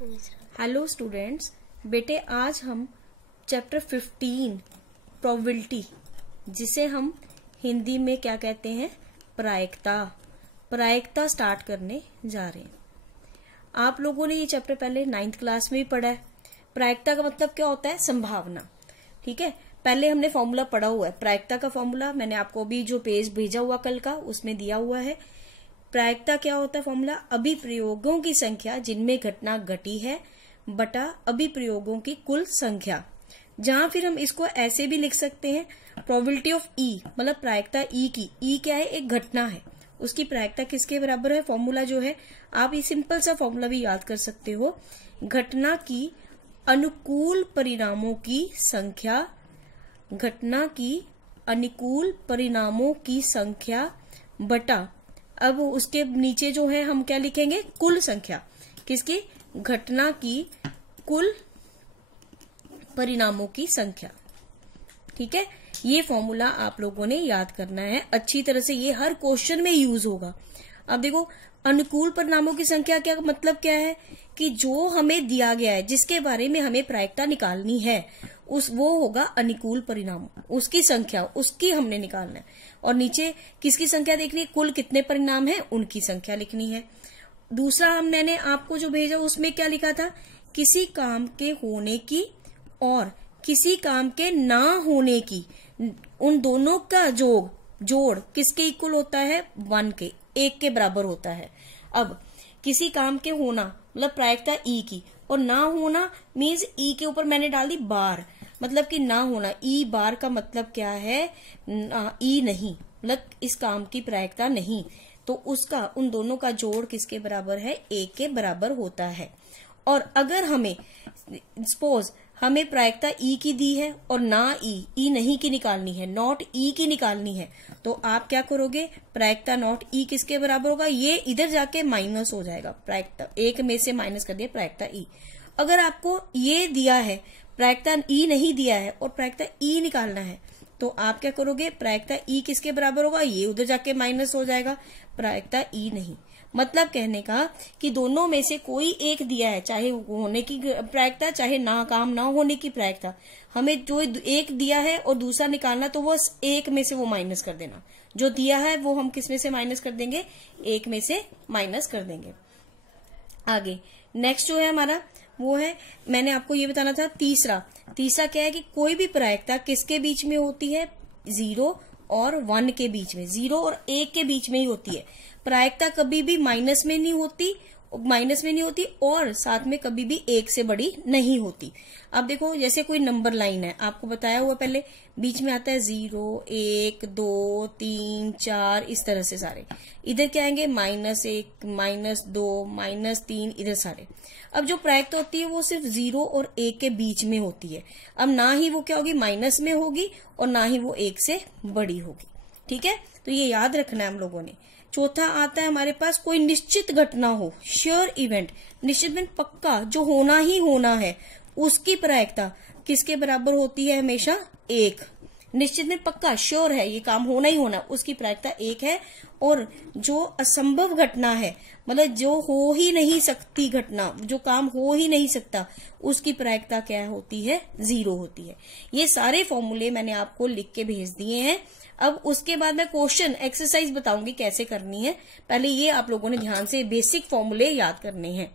Hello students, बेटे आज हम चैप्टर 15 प्रोबेबिलिटी, जिसे हम हिंदी में क्या कहते हैं, प्रायिकता स्टार्ट करने जा रहे हैं। आप लोगों ने ये चैप्टर पहले 9th क्लास में भी पढ़ा है। प्रायिकता का मतलब क्या होता है? संभावना। ठीक है, पहले हमने फॉर्मूला पढ़ा हुआ है। प्रायिकता का फॉर्मूला मैंने आपको अभी जो पेज भेजा हुआ कल का उसमें दिया हुआ है। प्रायिकता क्या होता है? फॉर्मूला अभिप्रयोगों की संख्या जिनमें घटना घटी है बटा अभिप्रयोगों की कुल संख्या। जहां फिर हम इसको ऐसे भी लिख सकते हैं, प्रोबेबिलिटी ऑफ ई, मतलब प्रायिकता ई की। ई क्या है? एक घटना है, उसकी प्रायिकता किसके बराबर है? फॉर्मूला जो है, आप ये सिंपल सा फॉर्मूला भी याद कर सकते हो। घटना की अनुकूल परिणामों की संख्या, घटना की अनुकूल परिणामों की संख्या बटा, अब उसके नीचे जो है हम क्या लिखेंगे? कुल संख्या। किसकी? घटना की कुल परिणामों की संख्या। ठीक है, ये फॉर्मूला आप लोगों ने याद करना है अच्छी तरह से, ये हर क्वेश्चन में यूज होगा। अब देखो, अनुकूल परिणामों की संख्या क्या मतलब क्या है? कि जो हमें दिया गया है, जिसके बारे में हमें प्रायिकता निकालनी है, वो होगा अनुकूल परिणाम, उसकी संख्या, उसकी हमने निकालना है। और नीचे किसकी संख्या देखनी है? कुल कितने परिणाम है उनकी संख्या लिखनी है। दूसरा मैंने आपको जो भेजा उसमें क्या लिखा था? किसी काम के होने की और किसी काम के ना होने की, उन दोनों का जोड़ किसके इक्वल होता है? 1 के, 1 के बराबर होता है। अब किसी काम के होना मतलब प्रायिकता ई की, और ना होना मीन्स ई के ऊपर मैंने डाल दी बार, मतलब कि ना होना। ई बार का मतलब क्या है? ई नहीं, मतलब इस काम की प्रायिकता नहीं, तो उसका उन दोनों का जोड़ किसके बराबर है? 1 के बराबर होता है। और अगर हमें सपोज हमें प्रायिकता ई की दी है और ना ई नहीं की निकालनी है, नॉट ई की निकालनी है, तो आप क्या करोगे? प्रायिकता नॉट ई किसके बराबर होगा? ये इधर जाके माइनस हो जाएगा, प्रायिकता 1 में से माइनस कर दिया प्रायिकता ई। अगर आपको ये दिया है, प्रायिकता ई नहीं दिया है और प्रायिकता ई निकालना है, तो आप क्या करोगे? प्रायिकता ई किसके बराबर होगा? ये उधर जाके माइनस हो जाएगा, प्रायिकता ई नहीं। मतलब कहने का कि दोनों में से कोई एक दिया है, चाहे होने की प्रायिकता, चाहे काम ना होने की प्रायिकता, हमें जो एक दिया है और दूसरा निकालना, तो वो एक में से वो माइनस कर देना। जो दिया है वो हम किस में से माइनस कर देंगे? 1 में से माइनस कर देंगे। आगे नेक्स्ट जो है हमारा, वो है, मैंने आपको ये बताना था तीसरा क्या है? कि कोई भी प्रायिकता किसके बीच में होती है? 0 और 1 के बीच में, 0 और 1 के बीच में ही होती है। प्रायिकता कभी भी माइनस में नहीं होती और साथ में कभी भी 1 से बड़ी नहीं होती। अब देखो, जैसे कोई नंबर लाइन है, आपको बताया हुआ पहले, बीच में आता है 0, 1, 2, 3, 4, इस तरह से सारे। इधर क्या आएंगे? -1, -2, -3, इधर सारे। अब जो प्रायिकता होती है वो सिर्फ 0 और 1 के बीच में होती है। अब ना ही वो क्या होगी? माइनस में होगी, और ना ही वो 1 से बड़ी होगी। ठीक है, तो ये याद रखना है हम लोगों ने। चौथा आता है हमारे पास, कोई निश्चित घटना हो, श्योर इवेंट, निश्चित इवेंट पक्का, जो होना ही होना है, उसकी प्रायिकता किसके बराबर होती है? हमेशा 1। निश्चित में पक्का, श्योर है, ये काम होना ही होना, उसकी प्रायिकता 1 है। और जो असंभव घटना है, मतलब जो हो ही नहीं सकती घटना, जो काम हो ही नहीं सकता, उसकी प्रायिकता क्या होती है? 0 होती है। ये सारे फॉर्मूले मैंने आपको लिख के भेज दिए हैं। अब उसके बाद मैं क्वेश्चन एक्सरसाइज बताऊंगी कैसे करनी है। पहले ये आप लोगों ने ध्यान से बेसिक फॉर्मूले याद करने हैं।